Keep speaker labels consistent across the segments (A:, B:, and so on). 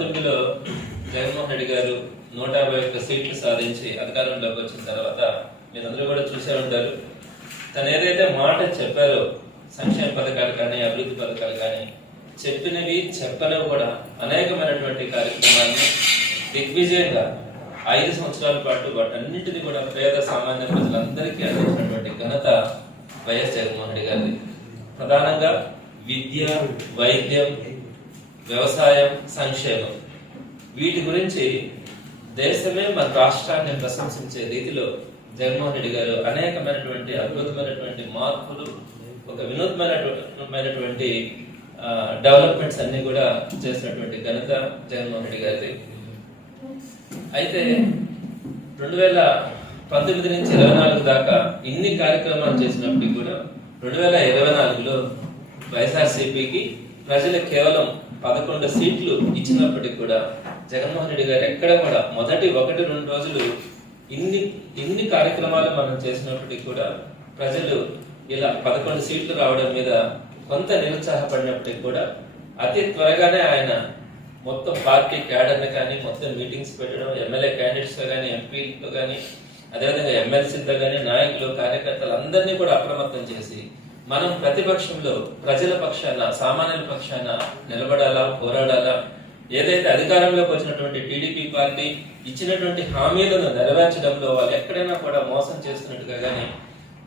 A: దుడ్డులో జగన్మోహన్ రెడ్డి గారు నూట యాభై ఒక్క సీట్లు సాధించి అధికారంలోకి వచ్చిన తర్వాత మీరందరూ కూడా చూసే ఉంటారు. తను ఏదైతే మాట చెప్పారో సంక్షేమ పథకాలు కానీ అభివృద్ధి పథకాలు కానీ చెప్పినవి చెప్పలేవు కూడా అనేకమైనటువంటి కార్యక్రమాన్ని దిగ్విజయంగా ఐదు సంవత్సరాల పాటు వాటన్నింటినీ కూడా పేద సామాన్య ప్రజలందరికీ అందించినటువంటి ఘనత వైఎస్ జగన్మోహన్ రెడ్డి గారిది. ప్రధానంగా విద్య వైద్యం వ్యవసాయం సంక్షేమం. వీటి గురించి దేశమే మన రాష్ట్రాన్ని ప్రశంసించే రీతిలో జగన్మోహన్ రెడ్డి గారు అనేకమైనటువంటి అద్భుతమైనటువంటి మార్పులు ఒక వినూత్నమైనటువంటి డెవలప్మెంట్స్ అన్ని కూడా చేసినటువంటి ఘనత జగన్మోహన్ రెడ్డి గారిది. అయితే రెండు వేల పంతొమ్మిది నుంచి ఇరవై నాలుగు దాకా ఇన్ని కార్యక్రమాలు చేసినప్పటికీ కూడా రెండు వేల ఇరవై నాలుగులో వైఎస్ఆర్సీపీకి ప్రజలు కేవలం పదకొండు సీట్లు ఇచ్చినప్పటికీ కూడా జగన్మోహన్ రెడ్డి గారు ఎక్కడ కూడా మొదటి ఒకటి రెండు రోజులు ఇన్ని ఇన్ని కార్యక్రమాలు మనం చేసినప్పటికీ కూడా ప్రజలు ఇలా పదకొండు సీట్లు రావడం మీద కొంత నిరుత్సాహపడినప్పటికీ కూడా అతి త్వరగానే ఆయన మొత్తం పార్టీ క్యాడర్ కానీ మొత్తం మీటింగ్స్ పెట్టడం ఎమ్మెల్యే క్యాండిడేట్స్తో కానీ ఎంపీలతో కానీ అదేవిధంగా ఎమ్మెల్సీతో కానీ నాయకులు కార్యకర్తలు అందరినీ కూడా అప్రమత్తం చేసి మనం ప్రతిపక్షంలో ప్రజల పక్షాన సామాన్యుల పక్షాన నిలబడాలా పోరాడాలా? ఏదైతే అధికారంలోకి వచ్చినటువంటి టీడీపీ పార్టీ ఇచ్చినటువంటి హామీలను నెరవేర్చడంలో వాళ్ళు ఎక్కడైనా కూడా మోసం చేస్తున్నట్టుగా కానీ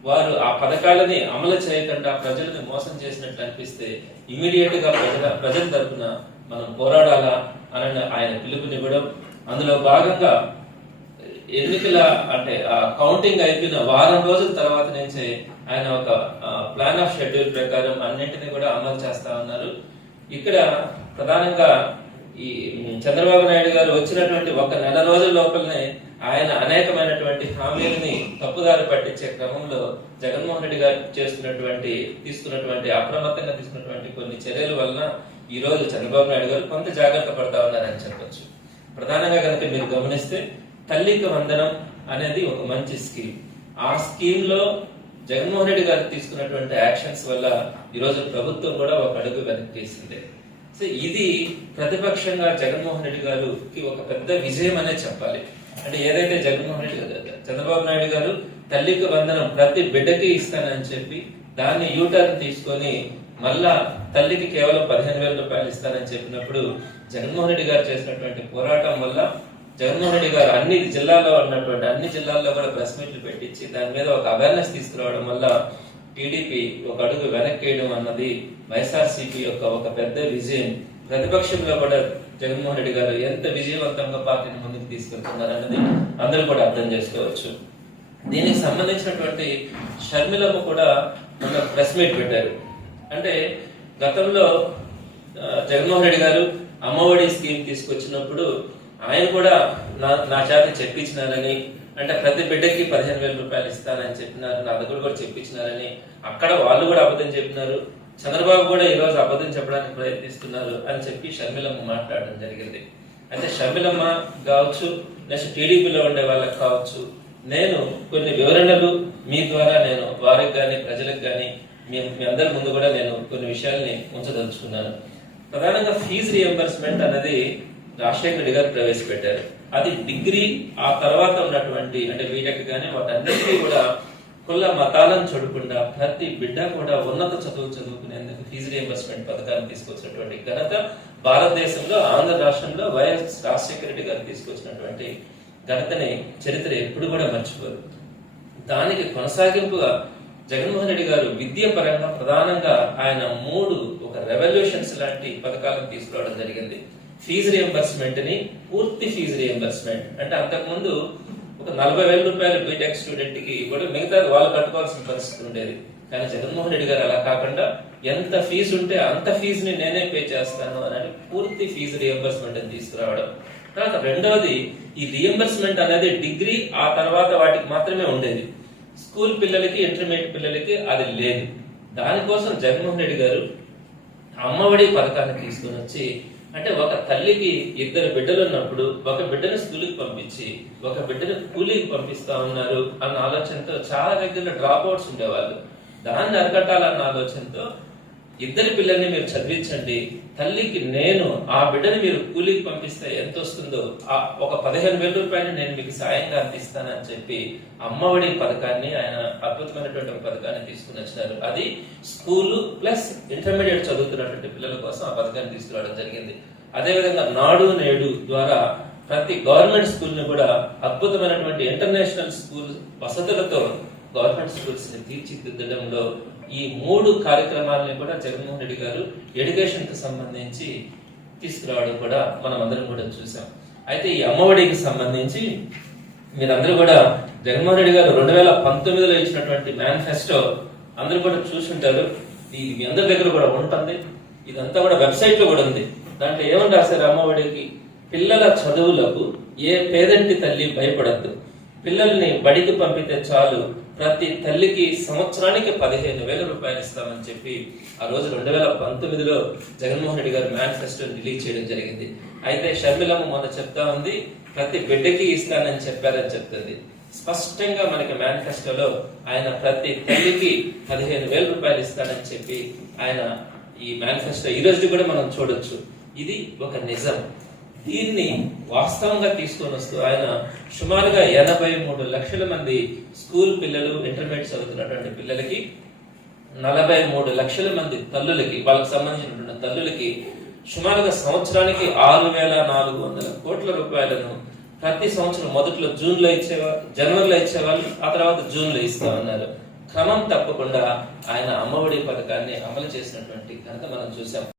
A: వారు ఆ పథకాలని అమలు చేయకుండా ప్రజలను మోసం చేసినట్లు అనిపిస్తే ఇమీడియట్గా ప్రజల ప్రజల తరఫున మనం పోరాడాలా? అని ఆయన పిలుపునివ్వడం అందులో భాగంగా ఎన్నికల అంటే ఆ కౌంటింగ్ అయిపోయిన వారం రోజుల తర్వాత నుంచే ఆయన ఒక ప్లాన్ ఆఫ్ షెడ్యూల్ ప్రకారం అన్నింటినీ కూడా అమలు చేస్తా ఉన్నారు. ఇక్కడ ప్రధానంగా ఈ చంద్రబాబు నాయుడు గారు వచ్చినటువంటి ఒక నెల రోజుల లోపలనే ఆయన అనేకమైనటువంటి హామీలని తప్పుదారి పట్టించే క్రమంలో జగన్మోహన్ రెడ్డి గారు చేస్తున్నటువంటి తీసుకున్నటువంటి అప్రమత్తంగా తీసుకున్నటువంటి కొన్ని చర్యల వలన ఈ రోజు చంద్రబాబు నాయుడు గారు కొంత జాగ్రత్త పడతా ఉన్నారని చెప్పొచ్చు. ప్రధానంగా కనుక మీరు గమనిస్తే తల్లికి వందనం అనేది ఒక మంచి స్కీమ్. ఆ స్కీమ్లో జగన్మోహన్ రెడ్డి గారు తీసుకున్నటువంటి యాక్షన్స్ వల్ల ఈరోజు ప్రభుత్వం కూడా ఒక అడుగు వెనక్కి తీసింది సో ఇది ప్రతిపక్షంగా జగన్మోహన్ రెడ్డి గారుకి ఒక పెద్ద విజయం అనే చెప్పాలి. అంటే ఏదైతే జగన్మోహన్ రెడ్డి గారు చంద్రబాబు నాయుడు గారు తల్లికి వందనం ప్రతి బిడ్డకి ఇస్తానని చెప్పి దాన్ని యూటర్న్ తీసుకొని మళ్ళా తల్లికి కేవలం పదిహేను వేల రూపాయలు ఇస్తానని చెప్పినప్పుడు జగన్మోహన్ రెడ్డి గారు చేసినటువంటి పోరాటం వల్ల జగన్మోహన్ రెడ్డి గారు అన్ని జిల్లాల్లో ఉన్నటువంటి అన్ని జిల్లాల్లో కూడా ప్రెస్ మీట్లు పెట్టించి దాని మీద ఒక అవేర్నెస్ తీసుకురావడం వల్ల టీడీపీ ఒక అడుగు వెనక్కి వేయడం అన్నది వైఎస్ఆర్సీపీ యొక్క ఒక పెద్ద విజయం. ప్రతిపక్షంలో కూడా జగన్మోహన్ రెడ్డి గారు ఎంత విజయవంతంగా పార్టీని ముందుకు తీసుకెళ్తున్నారు అన్నది అందరూ కూడా అర్థం చేసుకోవచ్చు. దీనికి సంబంధించినటువంటి షర్మిలమ్మ కూడా మొన్న ప్రెస్ మీట్ పెట్టారు. అంటే గతంలో జగన్మోహన్ రెడ్డి గారు అమ్మఒడి స్కీమ్ తీసుకొచ్చినప్పుడు ఆయన కూడా నా నా చేత చెప్పించినారని అంటే ప్రతి బిడ్డకి పదిహేను వేల రూపాయలు ఇస్తానని చెప్పినారు నా దగ్గర కూడా చెప్పించినారని అక్కడ వాళ్ళు కూడా అబద్ధం చెప్పినారు చంద్రబాబు కూడా ఈరోజు అబద్ధం చెప్పడానికి ప్రయత్నిస్తున్నారు అని చెప్పి షర్మిలమ్మ మాట్లాడడం జరిగింది. అయితే షర్మిలమ్మ కావచ్చు నెక్స్ట్ టీడీపీలో ఉండే వాళ్ళకి కావచ్చు నేను కొన్ని వివరణలు మీ ద్వారా నేను వారికి కానీ ప్రజలకు కానీ మీ మీ అందరి ముందు కూడా నేను కొన్ని విషయాల్ని ఉంచదలుచుకున్నాను. ప్రధానంగా ఫీజు రియంబర్స్మెంట్ అనేది రాజశేఖర రెడ్డి గారు ప్రవేశపెట్టారు. అది డిగ్రీ ఆ తర్వాత ఉన్నటువంటి అంటే బీటెక్ కానీ వాటన్నిటికీ కూడా కుల మతాలను చూడకుండా ప్రతి బిడ్డ కూడా ఉన్నత చదువులు చదువుకునేందుకు ఫీజు రియంబర్స్మెంట్ పథకాన్ని తీసుకొచ్చినటువంటి ఘనత భారతదేశంలో ఆంధ్ర రాష్ట్రంలో వైఎస్ రాజశేఖర రెడ్డి గారు తీసుకొచ్చినటువంటి ఘనతని చరిత్ర ఎప్పుడు కూడా మర్చిపోదు. దానికి కొనసాగింపుగా జగన్మోహన్ రెడ్డి గారు విద్య పరంగా ప్రధానంగా ఆయన మూడు ఒక రెవల్యూషన్స్ లాంటి పథకాలను తీసుకురావడం జరిగింది. ఫీజు రియంబర్స్మెంట్ని పూర్తి ఫీజు రియంబర్స్మెంట్ అంటే అంతకుముందు ఒక నలభై వేల రూపాయలు బీటెక్ స్టూడెంట్కి కూడా మిగతా వాళ్ళు కట్టుకోవాల్సిన పరిస్థితి ఉండేది. కానీ జగన్మోహన్ రెడ్డి గారు అలా కాకుండా ఎంత ఫీజు ఉంటే అంత ఫీజుని నేనే పే చేస్తాను అని పూర్తి ఫీజు రియంబర్స్మెంట్ అని తీసుకురావడం. తర్వాత రెండవది ఈ రియంబర్స్మెంట్ అనేది డిగ్రీ ఆ తర్వాత వాటికి మాత్రమే ఉండేది. స్కూల్ పిల్లలకి ఇంటర్మీడియట్ పిల్లలకి అది లేదు. దానికోసం జగన్మోహన్ రెడ్డి గారు అమ్మఒడి పథకాన్ని తీసుకొని వచ్చి అంటే ఒక తల్లికి ఇద్దరు బిడ్డలు ఉన్నప్పుడు ఒక బిడ్డను స్కూల్కి పంపించి ఒక బిడ్డను కూలీకి పంపిస్తా ఉన్నారు అన్న ఆలోచనతో చాలా దగ్గర డ్రాప్ అవుట్స్ ఉండేవాళ్ళు. దాన్ని అరికట్టాలన్న ఆలోచనతో ఇద్దరి పిల్లల్ని మీరు చదివించండి. తల్లికి నేను ఆ బిడ్డని మీరు కూలికి పంపిస్తే ఎంత వస్తుందో ఆ ఒక పదిహేను వేల రూపాయలు నేను మీకు సాయంగా అందిస్తానని చెప్పి అమ్మఒడి పథకాన్ని ఆయన అద్భుతమైనటువంటి పథకాన్ని తీసుకుని వచ్చినారు. అది స్కూలు ప్లస్ ఇంటర్మీడియట్ చదువుతున్నటువంటి పిల్లల కోసం ఆ పథకాన్ని తీసుకురావడం జరిగింది. అదేవిధంగా నాడు నేడు ద్వారా ప్రతి గవర్నమెంట్ స్కూల్ని కూడా అద్భుతమైనటువంటి ఇంటర్నేషనల్ స్కూల్ వసతులతో గవర్నమెంట్ స్కూల్స్ని తీర్చిదిద్దడంలో ఈ మూడు కార్యక్రమాలని కూడా జగన్మోహన్ రెడ్డి గారు ఎడ్యుకేషన్కి సంబంధించి తీసుకురావడం కూడా మనం అందరం కూడా చూసాం. అయితే ఈ అమ్మఒడికి సంబంధించి మీరందరూ కూడా జగన్మోహన్ రెడ్డి గారు రెండు వేల పంతొమ్మిదిలో ఇచ్చినటువంటి మేనిఫెస్టో అందరూ కూడా చూసుంటారు. ఇది మీ అందరి దగ్గర కూడా ఉంటుంది. ఇదంతా కూడా వెబ్సైట్లో కూడా ఉంది. దాంట్లో ఏమని రాశారు అమ్మఒడికి? పిల్లల చదువులకు ఏ పేదంటి తల్లి భయపడద్దు. పిల్లల్ని బడికి పంపితే చాలు. ప్రతి తల్లికి సంవత్సరానికి పదిహేను వేల రూపాయలు ఇస్తామని చెప్పి ఆ రోజు రెండు వేల పంతొమ్మిదిలో జగన్మోహన్ రెడ్డి గారు మేనిఫెస్టో రిలీజ్ చేయడం జరిగింది. అయితే షర్మిలమ్మ మొన్న చెప్తా ఉంది ప్రతి బిడ్డకి ఇస్తానని చెప్పారని చెప్తుంది. స్పష్టంగా మనకి మేనిఫెస్టోలో ఆయన ప్రతి తల్లికి పదిహేను వేల రూపాయలు ఇస్తానని చెప్పి ఆయన ఈ మేనిఫెస్టో ఈ రోజు కూడా మనం చూడొచ్చు. ఇది ఒక నిజం. దీన్ని వాస్తవంగా తీసుకొని వస్తూ ఆయన సుమారుగా ఎనభై మూడు లక్షల మంది స్కూల్ పిల్లలు ఇంటర్మీడియట్ చదువుతున్నటువంటి పిల్లలకి నలభై మూడు లక్షల మంది తల్లులకి వాళ్ళకి సంబంధించినటువంటి తల్లులకి సుమారుగా సంవత్సరానికి ఆరు వేల నాలుగు వందల కోట్ల రూపాయలను ప్రతి సంవత్సరం మొదట్లో జూన్లో ఇచ్చేవారు జనవరిలో ఇచ్చేవాళ్ళు ఆ తర్వాత జూన్లో ఇస్తా ఉన్నారు. క్రమం తప్పకుండా ఆయన అమ్మఒడి పథకాన్ని అమలు చేసినటువంటి ఘనత మనం చూసాం